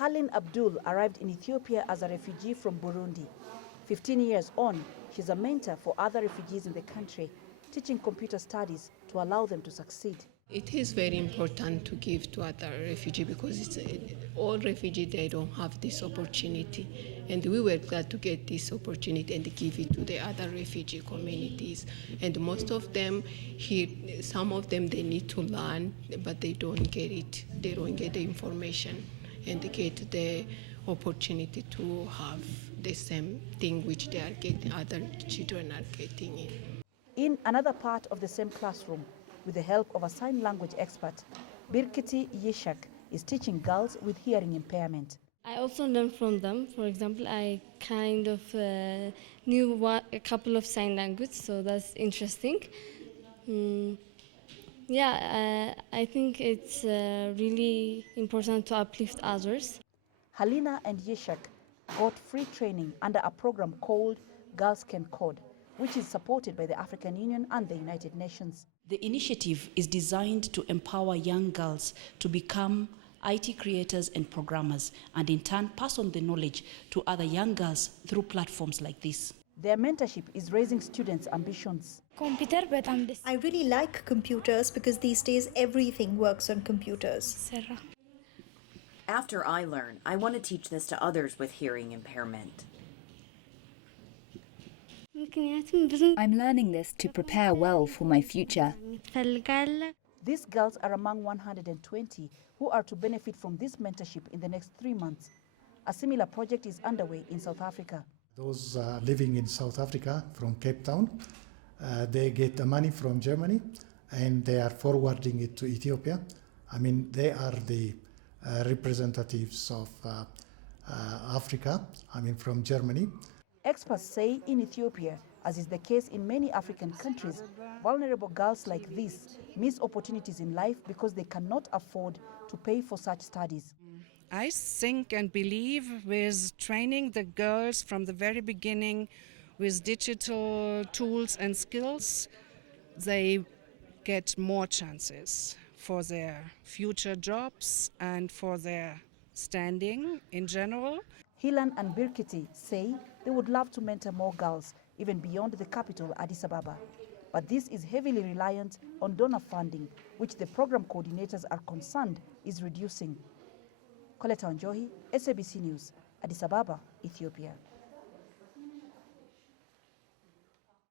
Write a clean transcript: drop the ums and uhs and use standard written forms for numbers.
Halin Abdul arrived in Ethiopia as a refugee from Burundi. 15 years on, she's a mentor for other refugees in the country, teaching computer studies to allow them to succeed. It is very important to give to other refugees because all refugees, they don't have this opportunity. And we were glad to get this opportunity and give it to the other refugee communities. And most of them, some of them, they need to learn, but they don't get it. They don't get the information and get the opportunity to have the same thing which they are getting, other children are getting in. In another part of the same classroom, with the help of a sign language expert, Birkiti Yishak is teaching girls with hearing impairment. I also learned from them. For example, I kind of knew a couple of sign language, so that's interesting. I think it's really important to uplift others. Halina and Yishak got free training under a program called Girls Can Code, which is supported by the African Union and the United Nations. The initiative is designed to empower young girls to become IT creators and programmers, and in turn pass on the knowledge to other young girls through platforms like this. Their mentorship is raising students' ambitions. I really like computers because these days everything works on computers. After I learn, I want to teach this to others with hearing impairment. I'm learning this to prepare well for my future. These girls are among 120 who are to benefit from this mentorship in the next 3 months. A similar project is underway in South Africa. Those living in South Africa from Cape Town, they get the money from Germany and they are forwarding it to Ethiopia. I mean, they are the representatives of Africa, from Germany. Experts say in Ethiopia, as is the case in many African countries, vulnerable girls like this miss opportunities in life because they cannot afford to pay for such studies. I think and believe with training the girls from the very beginning with digital tools and skills, they get more chances for their future jobs and for their standing in general. Hilan and Birkiti say they would love to mentor more girls, even beyond the capital, Addis Ababa. But this is heavily reliant on donor funding, which the program coordinators are concerned is reducing. Coletta Onjohi, SABC News, Addis Ababa, Ethiopia.